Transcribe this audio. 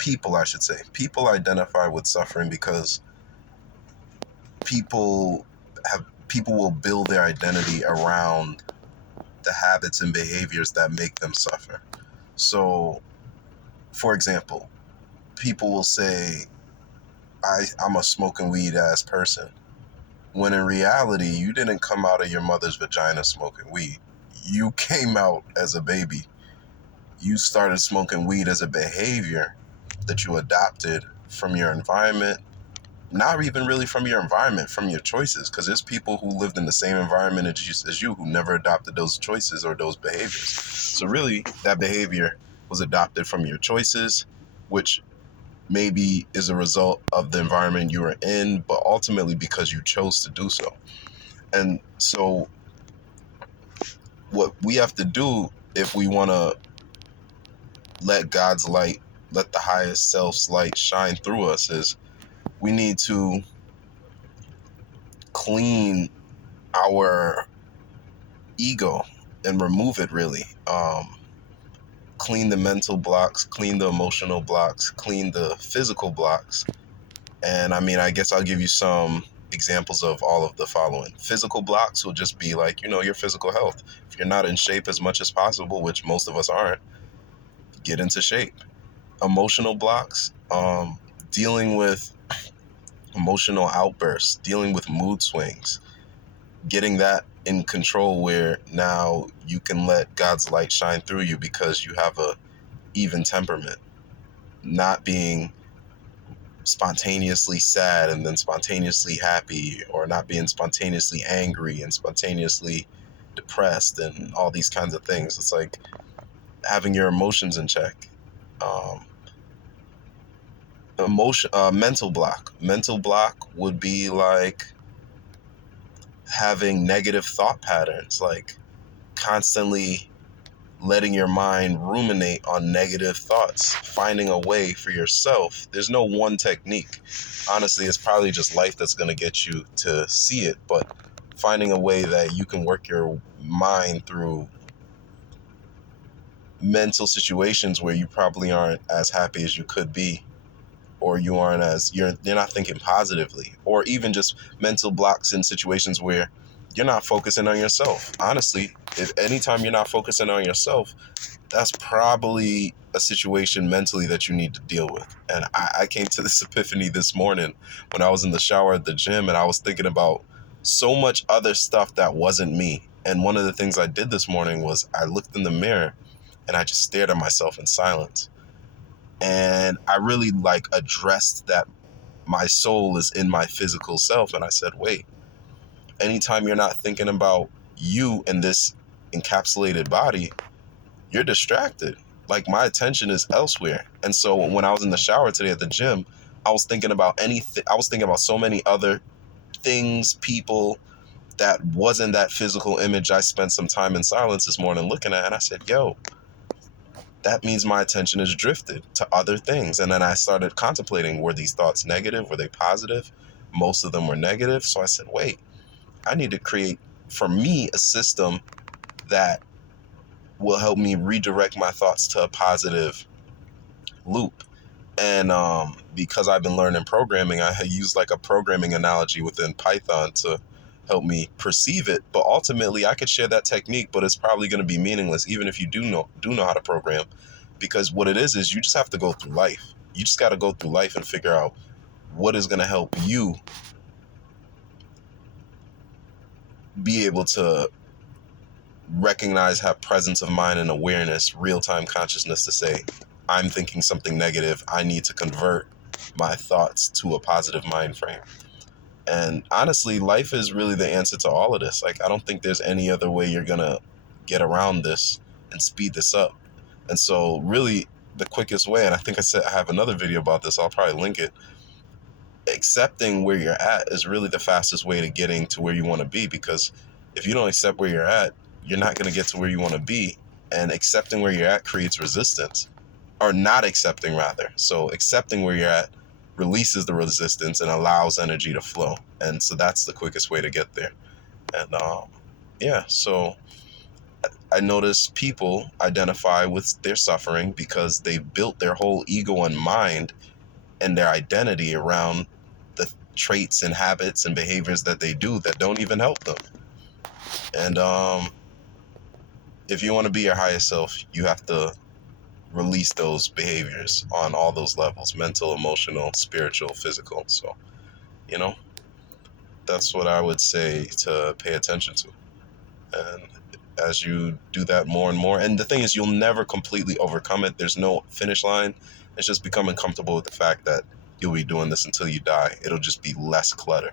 people, I should say, people identify with suffering because people people will build their identity around the habits and behaviors that make them suffer. So, for example, people will say, I'm a smoking weed ass person. When in reality, you didn't come out of your mother's vagina smoking weed. You came out as a baby. You started smoking weed as a behavior that you adopted from your environment, not even really from your environment, from your choices, because there's people who lived in the same environment as you who never adopted those choices or those behaviors. So really, that behavior was adopted from your choices, which maybe is a result of the environment you were in, but ultimately because you chose to do so. And so what we have to do if we want to let God's light, let the highest self's light shine through us is we need to clean our ego and remove it really. Clean the mental blocks, clean the emotional blocks, clean the physical blocks. And I mean, I guess I'll give you some examples of all of the following. Physical blocks will just be like, your physical health. If you're not in shape as much as possible, which most of us aren't, get into shape. Emotional blocks, dealing with emotional outbursts, dealing with mood swings, getting that in control where now you can let God's light shine through you because you have a even temperament, not being spontaneously sad and then spontaneously happy, or not being spontaneously angry and spontaneously depressed and all these kinds of things. It's like having your emotions in check. Mental block would be like having negative thought patterns, like constantly letting your mind ruminate on negative thoughts, finding a way for yourself. There's no one technique. Honestly, it's probably just life that's going to get you to see it, but finding a way that you can work your mind through mental situations where you probably aren't as happy as you could be, or you're not thinking positively, or even just mental blocks in situations where you're not focusing on yourself. Honestly, if anytime you're not focusing on yourself, that's probably a situation mentally that you need to deal with. And I came to this epiphany this morning when I was in the shower at the gym, and I was thinking about so much other stuff that wasn't me. And one of the things I did this morning was I looked in the mirror and I just stared at myself in silence. And I really addressed that my soul is in my physical self. And I said, wait, anytime you're not thinking about you in this encapsulated body, you're distracted. Like, my attention is elsewhere. And so when I was in the shower today at the gym, I was thinking about so many other things, people that wasn't that physical image I spent some time in silence this morning looking at. And I said, yo, that means my attention is drifted to other things. And then I started contemplating, were these thoughts negative? Were they positive? Most of them were negative. So I said, wait, I need to create for me a system that will help me redirect my thoughts to a positive loop. And because I've been learning programming, I use a programming analogy within Python to help me perceive it. But ultimately, I could share that technique, but it's probably going to be meaningless, even if you do know how to program, because what it is you just have to go through life. You just got to go through life and figure out what is going to help you be able to recognize, have presence of mind and awareness, real-time consciousness to say, I'm thinking something negative. I need to convert my thoughts to a positive mind frame. And honestly, life is really the answer to all of this. I don't think there's any other way you're going to get around this and speed this up. And so really the quickest way, and I think I have another video about this, I'll probably link it, accepting where you're at is really the fastest way to getting to where you want to be. Because if you don't accept where you're at, you're not going to get to where you want to be. And accepting where you're at creates resistance, or not accepting rather. So accepting where you're at releases the resistance and allows energy to flow. And so that's the quickest way to get there. And yeah, so I notice people identify with their suffering because they built their whole ego and mind and their identity around the traits and habits and behaviors that they do that don't even help them. And if you want to be your highest self, you have to release those behaviors on all those levels: mental, emotional, spiritual, physical. So, you know, that's what I would say to pay attention to. And as you do that more and more, and the thing is, you'll never completely overcome it. There's no finish line. It's just becoming comfortable with the fact that you'll be doing this until you die. It'll just be less clutter.